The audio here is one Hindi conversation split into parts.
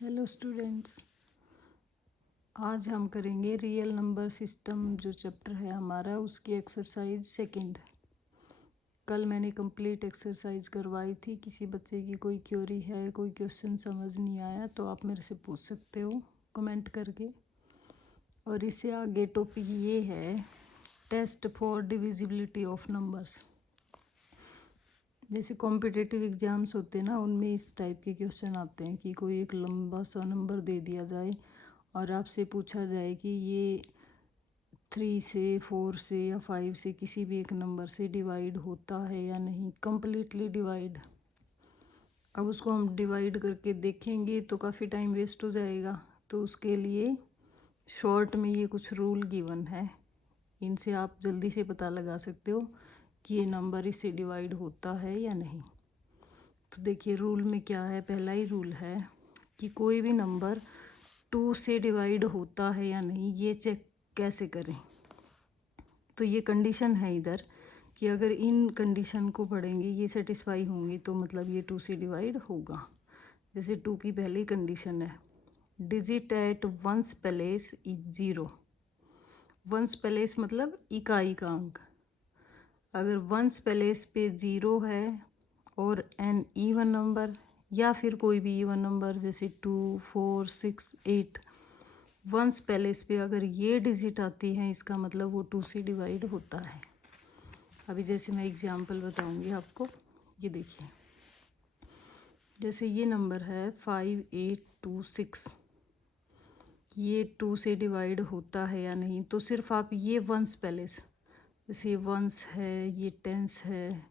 हेलो स्टूडेंट्स, आज हम करेंगे रियल नंबर सिस्टम जो चैप्टर है हमारा उसकी एक्सरसाइज सेकंड। कल मैंने कंप्लीट एक्सरसाइज करवाई थी। किसी बच्चे की कोई क्वेरी है, कोई क्वेश्चन समझ नहीं आया तो आप मेरे से पूछ सकते हो कमेंट करके। और इससे आगे टॉपिक ये है test for divisibility of numbers. जैसे कॉम्पिटिटिव एग्ज़ाम्स होते हैं ना, उनमें इस टाइप के क्वेश्चन आते हैं कि कोई एक लंबा सा नंबर दे दिया जाए और आपसे पूछा जाए कि ये 3 से 4 से या 5 से किसी भी एक नंबर से डिवाइड होता है या नहीं, कम्प्लीटली डिवाइड। अब उसको हम डिवाइड करके देखेंगे तो काफ़ी टाइम वेस्ट हो जाएगा, तो उसके लिए शॉर्ट में ये कुछ रूल गिवन है, इनसे आप जल्दी से पता लगा सकते हो कि ये नंबर इससे डिवाइड होता है या नहीं। तो देखिए रूल में क्या है। पहला ही रूल है कि कोई भी नंबर 2 से डिवाइड होता है या नहीं ये चेक कैसे करें। तो ये कंडीशन है इधर कि अगर इन कंडीशन को पढ़ेंगे ये सेटिस्फाई होंगी तो मतलब ये 2 से डिवाइड होगा। जैसे 2 की पहली कंडीशन है digit at ones place is 0। Ones place मतलब इकाई का अंक। अगर वंस प्लेस पे 0 है और एन इवन नंबर या फिर कोई भी इवन नंबर जैसे 2, 4, 6, 8 वंस प्लेस पे अगर ये डिजिट आती हैं इसका मतलब वो 2 से डिवाइड होता है। अभी जैसे मैं एग्जांपल बताऊंगी आपको, ये देखिए जैसे ये नंबर है 5826, ये 2 से डिवाइड होता है या नहीं। तो सिर्फ आप ये वंस प्लेस, जैसे ये वंस है, ये टेंस है,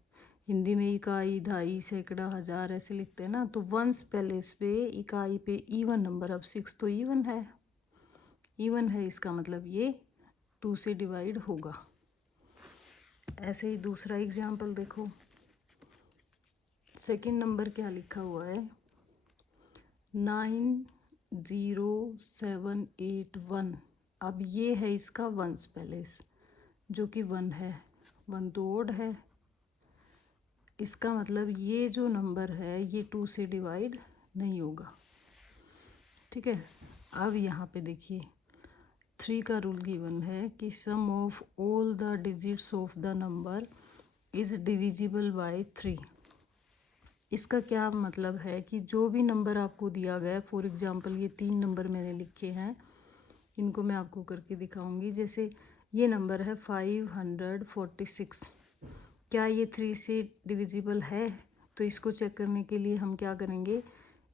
हिंदी में इकाई, दहाई, सैकड़ा, हज़ार ऐसे लिखते हैं ना, तो वंस प्लेस पे इकाई पे इवन नंबर। अब 6 तो इवन है, इसका मतलब ये 2 से डिवाइड होगा। ऐसे ही दूसरा एग्जाम्पल देखो, सेकंड नंबर क्या लिखा हुआ है 90781। अब ये है इसका वंस प्लेस जो कि 1 है, 1 तो ओड है, इसका मतलब ये जो नंबर है ये 2 से डिवाइड नहीं होगा। ठीक है। अब यहाँ पे देखिए 3 का रूल गिवन है कि sum of all the digits of the number is divisible by 3। इसका क्या मतलब है कि जो भी नंबर आपको दिया गया है, फॉर एग्जांपल ये 3 नंबर मैंने लिखे हैं, इनको मैं आपको करके दिखाऊंगी। जैसे ये नंबर है 546, क्या ये 3 से डिविजिबल है? तो इसको चेक करने के लिए हम क्या करेंगे,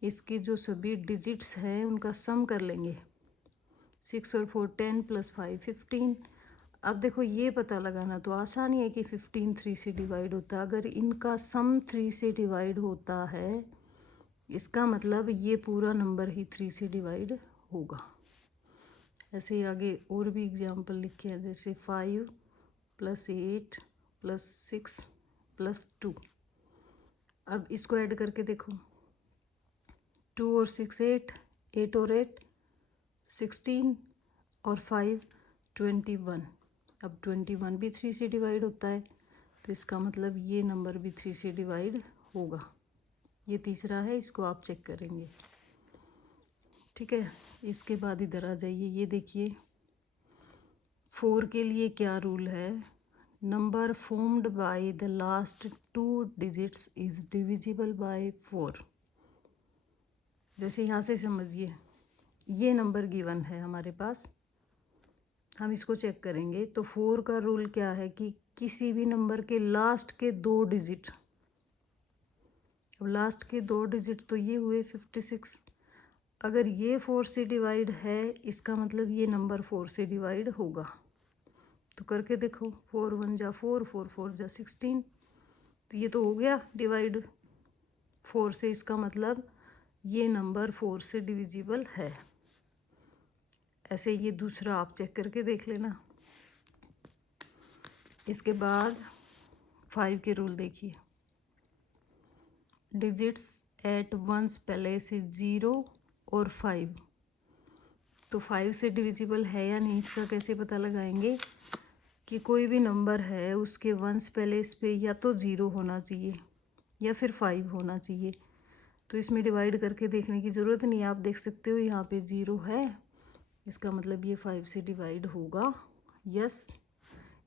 इसके जो सभी डिजिट्स हैं उनका सम कर लेंगे। 6 और 4 10 + 5 15। अब देखो ये पता लगाना तो आसान ही है कि 15 3 से डिवाइड होता है। अगर इनका सम 3 से डिवाइड होता है इसका मतलब ये पूरा नंबर ही 3 से डिवाइड होगा। ऐसे ही आगे और भी एग्जाम्पल लिखे हैं, जैसे 5 + 8 + 6 + 2। अब इसको ऐड करके देखो, 2 और 6 8, 8 और 8 16 और 5 21। अब 21 भी 3 से डिवाइड होता है तो इसका मतलब ये नंबर भी 3 से डिवाइड होगा। ये तीसरा है, इसको आप चेक करेंगे। ठीक है। इसके बाद इधर आ जाइए, ये देखिए 4 के लिए क्या रूल है, number formed by the last 2 digits is divisible by 4। जैसे यहाँ से समझिए ये नंबर गिवन है हमारे पास, हम इसको चेक करेंगे तो 4 का रूल क्या है कि किसी भी नंबर के लास्ट के 2 डिजिट, अब लास्ट के 2 डिजिट तो ये हुए 56, अगर ये 4 से डिवाइड है इसका मतलब ये नंबर 4 से डिवाइड होगा। तो करके देखो, 4 1 जा 4, 4 4 जा 16, तो ये तो हो गया डिवाइड 4 से, इसका मतलब ये नंबर 4 से डिविजिबल है। ऐसे ये दूसरा आप चेक करके देख लेना। इसके बाद 5 के रूल देखिए, digits at ones place is 0 और 5। तो 5 से डिविजिबल है या नहीं इसका कैसे पता लगाएंगे कि कोई भी नंबर है उसके वंस प्लेस पे या तो 0 होना चाहिए या फिर 5 होना चाहिए। तो इसमें डिवाइड करके देखने की ज़रूरत नहीं है, आप देख सकते हो यहाँ पे 0 है, इसका मतलब ये 5 से डिवाइड होगा। यस,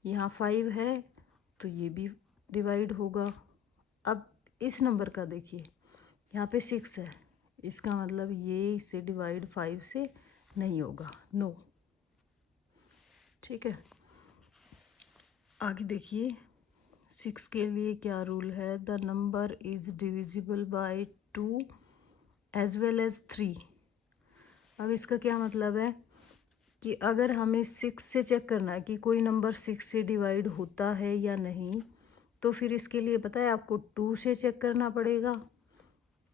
यहाँ 5 है तो ये भी डिवाइड होगा। अब इस नंबर का देखिए, यहाँ पे 6 है, इसका मतलब ये इससे डिवाइड 5 से नहीं होगा, नो। ठीक है, आगे देखिए 6 के लिए क्या रूल है, the number is divisible by 2 as well as 3। अब इसका क्या मतलब है कि अगर हमें 6 से चेक करना है कि कोई नंबर 6 से डिवाइड होता है या नहीं, तो फिर इसके लिए पता है आपको 2 से चेक करना पड़ेगा।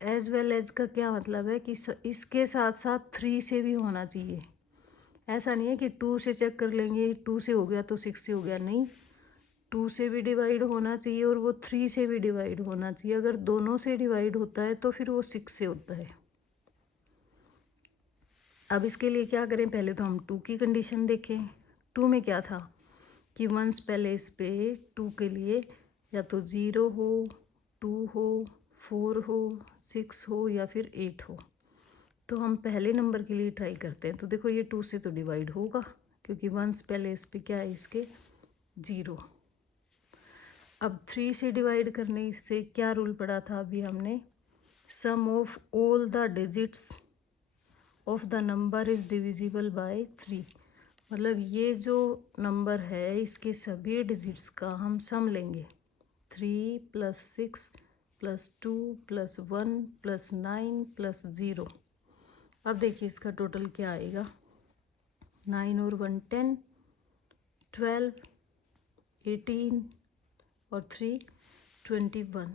एज वेल एज का क्या मतलब है कि इसके साथ साथ 3 से भी होना चाहिए। ऐसा नहीं है कि 2 से चेक कर लेंगे, 2 से हो गया तो 6 से हो गया, नहीं, 2 से भी डिवाइड होना चाहिए और वो 3 से भी डिवाइड होना चाहिए। अगर दोनों से डिवाइड होता है तो फिर वो 6 से होता है। अब इसके लिए क्या करें, पहले तो हम 2 की कंडीशन देखें। 2 में क्या था कि वंस पहले इस पे 2 के लिए या तो 0 हो, 2 हो, 4 हो, 6 हो या फिर 8 हो। तो हम पहले नंबर के लिए ट्राई करते हैं। तो देखो ये 2 से तो डिवाइड होगा क्योंकि वंस पहले इस पे क्या है, इसके 0। अब 3 से डिवाइड करने से क्या रूल पड़ा था अभी हमने, sum of all the digits of the number is divisible by 3। मतलब ये जो नंबर है इसके सभी डिजिट्स का हम सम लेंगे, 3 + 6 + 2 + 1 + 9 + 0। अब देखिए इसका टोटल क्या आएगा, 9 और 1 10, 12, 18 और 3 21।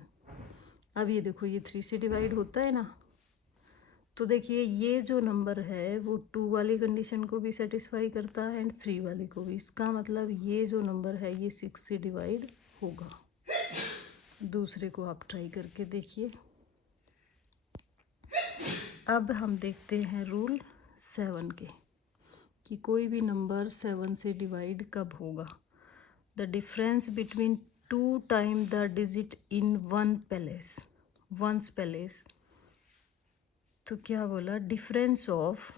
अब ये देखो ये 3 से डिवाइड होता है ना, तो देखिए ये जो नंबर है वो 2 वाली कंडीशन को भी सेटिस्फाई करता है एंड 3 वाली को भी। इसका मतलब ये जो नंबर है ये 6 से डिवाइड होगा। दूसरे को आप ट्राई करके देखिए। अब हम देखते हैं रूल 7 के, कि कोई भी नंबर 7 से डिवाइड कब होगा। The difference between 2 time the digit in ones place. तो क्या बोला, डिफरेंस ऑफ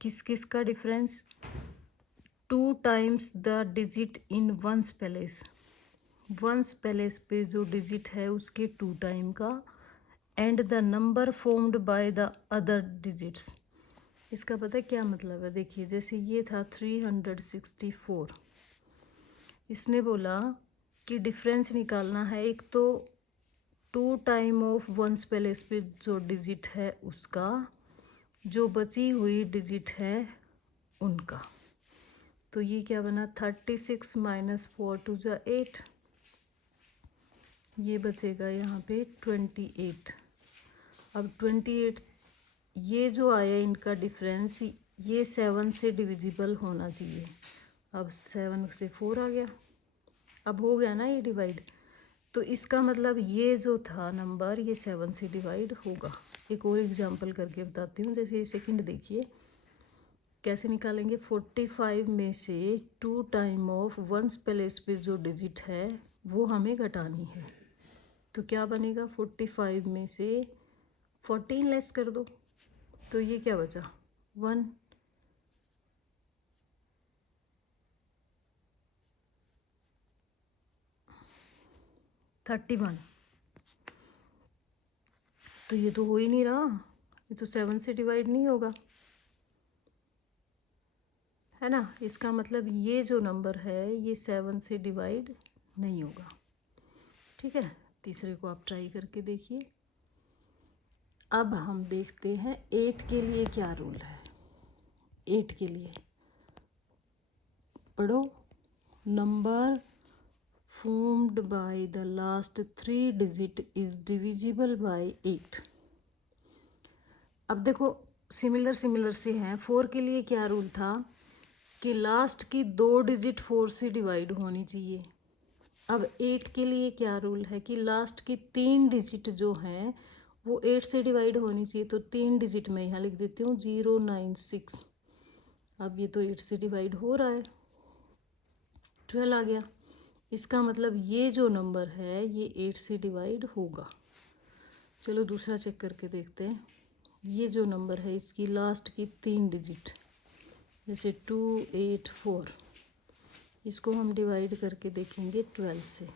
किस किस का difference, 2 times the digit in ones place पे जो डिजिट है उसके 2 टाइम का, and the number formed by the other digits. इसका पता है क्या मतलब है, देखिए जैसे ये था 364, इसने बोला कि डिफरेंस निकालना है, एक तो 2 टाइम ऑफ वंस पैलेस पे जो डिजिट है उसका, जो बची हुई डिजिट है उनका। तो ये क्या बना, 36 - 4 × 2 = 8, ये बचेगा यहाँ पे 28। अब 28 ये जो आया इनका डिफरेंस, ये 7 से डिविजिबल होना चाहिए। अब 7 से 4 आ गया, अब हो गया ना ये डिवाइड। तो इसका मतलब ये जो था नंबर ये 7 से डिवाइड होगा। एक और एग्जांपल करके बताती हूँ, जैसे ये सेकंड देखिए कैसे निकालेंगे। 45 में से 2 टाइम ऑफ वंस पैलेस पे जो डिजिट है वो हमें घटानी है। तो क्या बनेगा, 45 में से 14 लेस कर दो, तो ये क्या बचा, 1। (31) तो ये तो हो ही नहीं रहा, ये तो 7 से डिवाइड नहीं होगा, है ना। इसका मतलब ये जो नंबर है ये 7 से डिवाइड नहीं होगा। ठीक है, तीसरे को आप ट्राई करके देखिए। अब हम देखते हैं 8 के लिए क्या रूल है। 8 के लिए पढ़ो, number formed by the last 3 digit is divisible by 8। अब देखो सिमिलर से हैं। 4 के लिए क्या रूल था कि लास्ट की 2 डिजिट 4 से डिवाइड होनी चाहिए। अब 8 के लिए क्या रूल है कि लास्ट की 3 डिजिट जो हैं वो 8 से डिवाइड होनी चाहिए। तो 3 डिजिट मैं यहाँ लिख देती हूँ 096। अब ये तो 8 से डिवाइड हो रहा है, 12 आ गया। इसका मतलब ये जो नंबर है ये 8 से डिवाइड होगा। चलो दूसरा चेक करके देखते हैं। ये जो नंबर है इसकी लास्ट की 3 डिजिट, जैसे 284, इसको हम डिवाइड करके देखेंगे 12 से।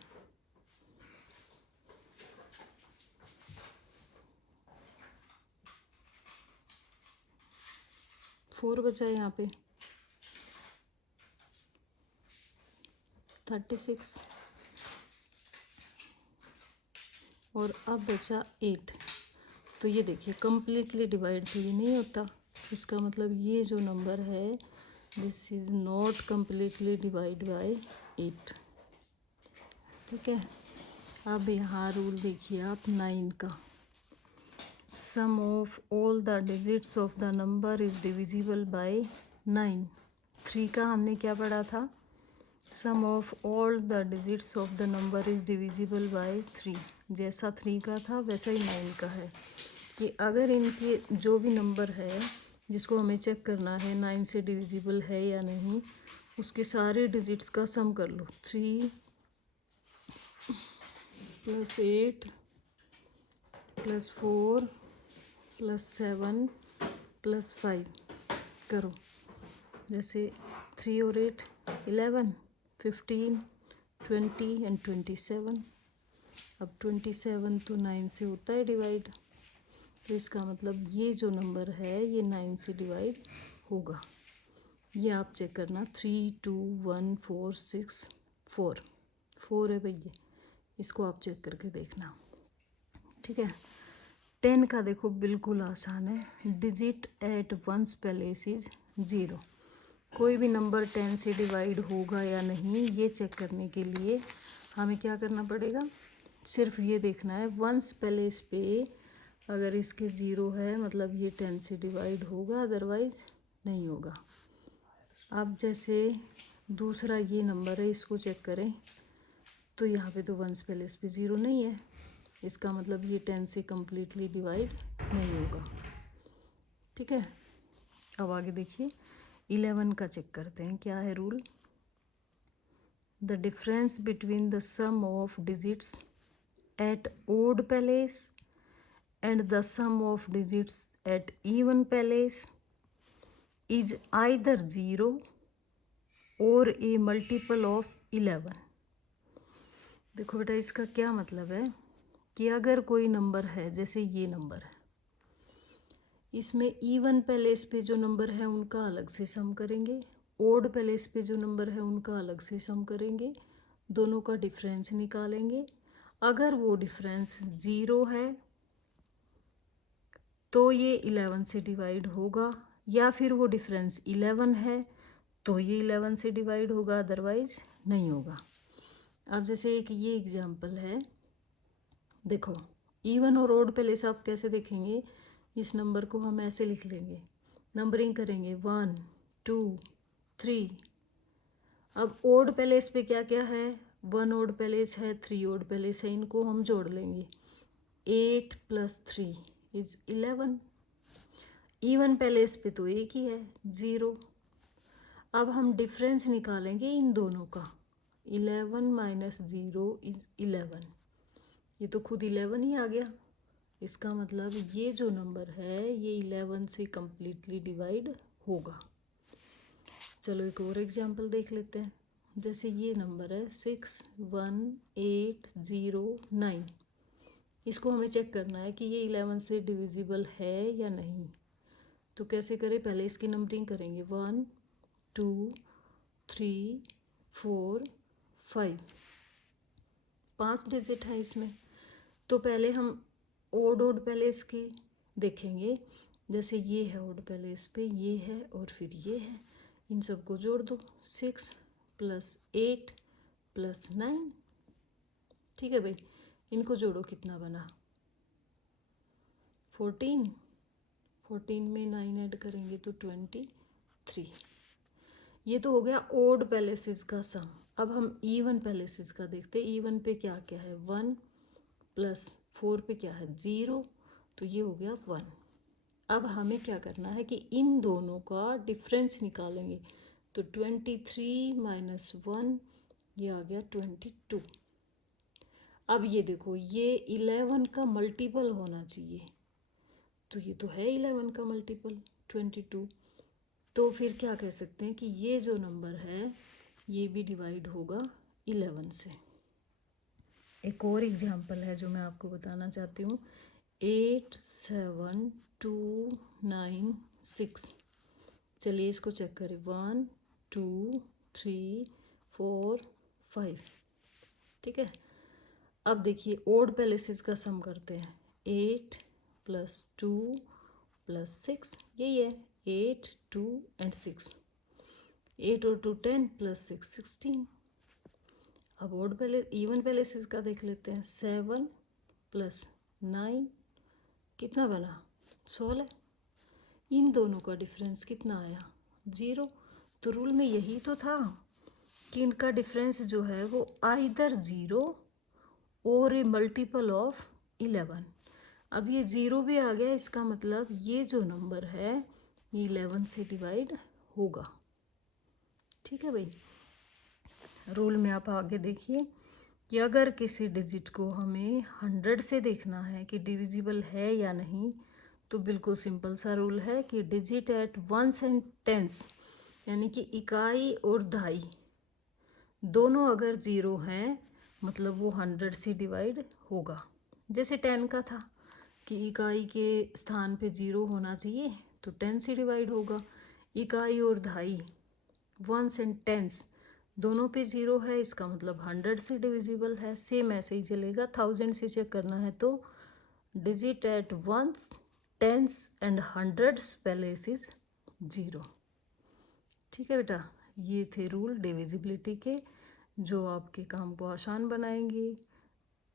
फोर बचा यहाँ पे, 36, और अब बचा 8। तो ये देखिए कंप्लीटली डिवाइड तो ये नहीं होता, इसका मतलब ये जो नंबर है this is not completely divide by 8। ठीक है, अब यहाँ रूल देखिए आप 9 का। Sum of all the digits of the number is divisible by 9। 3 का हमने क्या पढ़ा था, sum of all the digits of the number is divisible by 3। जैसा 3 का था वैसा ही 9 का है कि अगर इनके जो भी नंबर है जिसको हमें चेक करना है 9 से डिविजिबल है या नहीं, उसके सारे डिजिट्स का सम कर लो। 3 + 8 + 4 + 7 + 5 करो। जैसे 3 और 8 11, 15, 20 एंड 27। अब 27 तो 9 से होता है डिवाइड, तो इसका मतलब ये जो नंबर है ये 9 से डिवाइड होगा। ये आप चेक करना, 3, 2, 1, 4, 6, 4 है भैया, इसको आप चेक करके देखना। ठीक है, 10 का देखो बिल्कुल आसान है, digit at ones place is 0। कोई भी नंबर 10 से डिवाइड होगा या नहीं ये चेक करने के लिए हमें क्या करना पड़ेगा, सिर्फ ये देखना है वंस प्लेस पे अगर इसके 0 है मतलब ये 10 से डिवाइड होगा, अदरवाइज नहीं होगा। अब जैसे दूसरा ये नंबर है, इसको चेक करें तो यहाँ पे तो वंस प्लेस पे 0 नहीं है, इसका मतलब ये 10 से कम्प्लीटली डिवाइड नहीं होगा। ठीक है, अब आगे देखिए 11 का चेक करते हैं, क्या है rule. The difference between the sum of digits at odd place and the sum of digits at even place is either 0 or a multiple of 11। देखो बेटा इसका क्या मतलब है कि अगर कोई नंबर है, जैसे ये नंबर है, इसमें इवन प्लेस पे जो नंबर है उनका अलग से सम करेंगे, ओड प्लेस पे जो नंबर है उनका अलग से सम करेंगे, दोनों का डिफरेंस निकालेंगे। अगर वो डिफरेंस 0 है तो ये 11 से डिवाइड होगा, या फिर वो डिफरेंस 11 है तो ये 11 से डिवाइड होगा, अदरवाइज नहीं होगा। अब जैसे एक ये एग्जांपल है, देखो इवन और ओड प्लेस आप कैसे देखेंगे, इस नंबर को हम ऐसे लिख लेंगे, नंबरिंग करेंगे 1, 2, 3। अब ओड प्लेस पे क्या क्या है, 1 ओड प्लेस है, 3 ओड प्लेस है, इनको हम जोड़ लेंगे, 8 + 3 इज 11। इवन प्लेस पे तो एक ही है 0। अब हम डिफरेंस निकालेंगे इन दोनों का, 11 - 0 इज 11। ये तो खुद 11 ही आ गया, इसका मतलब ये जो नंबर है ये 11 से कम्प्लीटली डिवाइड होगा। चलो एक और एग्जांपल देख लेते हैं। जैसे ये नंबर है 6, 1, 8, 0, 9। इसको हमें चेक करना है कि ये 11 से डिविजिबल है या नहीं। तो कैसे करें, पहले इसकी नंबरिंग करेंगे, 1, 2, 3, 4, 5। 5 डिजिट है इसमें, तो पहले हम ओड प्लेस के देखेंगे। जैसे ये है ओड प्लेस पे, ये है और फिर ये है, इन सबको जोड़ दो, 6 + 8 + 9। ठीक है भाई, इनको जोड़ो, कितना बना 14। 14 में 9 ऐड करेंगे तो 23। ये तो हो गया ओड प्लेसेस का सम। अब हम इवन प्लेसेस का देखते हैं। इवन पे क्या क्या है, 1 + 4 पे क्या है 0, तो ये हो गया 1। अब हमें क्या करना है कि इन दोनों का डिफरेंस निकालेंगे, तो 23 - 1 ये आ गया 22। अब ये देखो, ये 11 का मल्टीपल होना चाहिए, तो ये तो है 11 का मल्टीपल 22। तो फिर क्या कह सकते हैं कि ये जो नंबर है ये भी डिवाइड होगा 11 से। एक और एग्जाम्पल है जो मैं आपको बताना चाहती हूँ, 87296। चलिए इसको चेक करें, 1 2 3 4 5, ठीक है। अब देखिए ओड पैलेसेस का सम करते हैं, 8 + 2 + 6, यही है 8 2 एंड 6, 8 और 2 10 + 6 16। अब ओड पैलेस इवन पैलेसेस का देख लेते हैं, 7 + 9 कितना बना 16। इन दोनों का डिफरेंस कितना आया 0। तो रूल में यही तो था कि इनका डिफरेंस जो है वो आइदर 0 और ए मल्टीपल ऑफ 11। अब ये 0 भी आ गया, इसका मतलब ये जो नंबर है ये 11 से डिवाइड होगा, ठीक है भाई। रूल में आप आगे देखिए कि अगर किसी डिजिट को हमें 100 से देखना है कि डिविजिबल है या नहीं, तो बिल्कुल सिंपल सा रूल है कि digit at ones and tens, यानी कि इकाई और दहाई दोनों अगर 0 हैं मतलब वो 100 से डिवाइड होगा। जैसे 10 का था कि इकाई के स्थान पे 0 होना चाहिए तो 10 से डिवाइड होगा। इकाई और दहाई वंस एंड टेंस दोनों पे 0 है, इसका मतलब 100 से डिविजिबल है। सेम ऐसे ही चलेगा, 1000 से चेक करना है तो digit at ones tens and hundreds place is 0, ठीक है बेटा। ये थे रूल डिविजिबिलिटी के जो आपके काम को आसान बनाएंगे।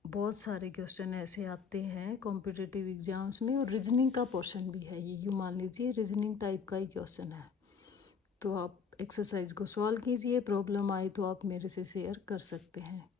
बहुत सारे क्वेश्चन ऐसे आते हैं कॉम्पिटिटिव एग्जाम्स में, और रीजनिंग का पोर्शन भी है ये, यूँ मान लीजिए रीजनिंग टाइप का ही क्वेश्चन है। तो आप एक्सरसाइज को सॉल्व कीजिए, प्रॉब्लम आए तो आप मेरे से शेयर कर सकते हैं।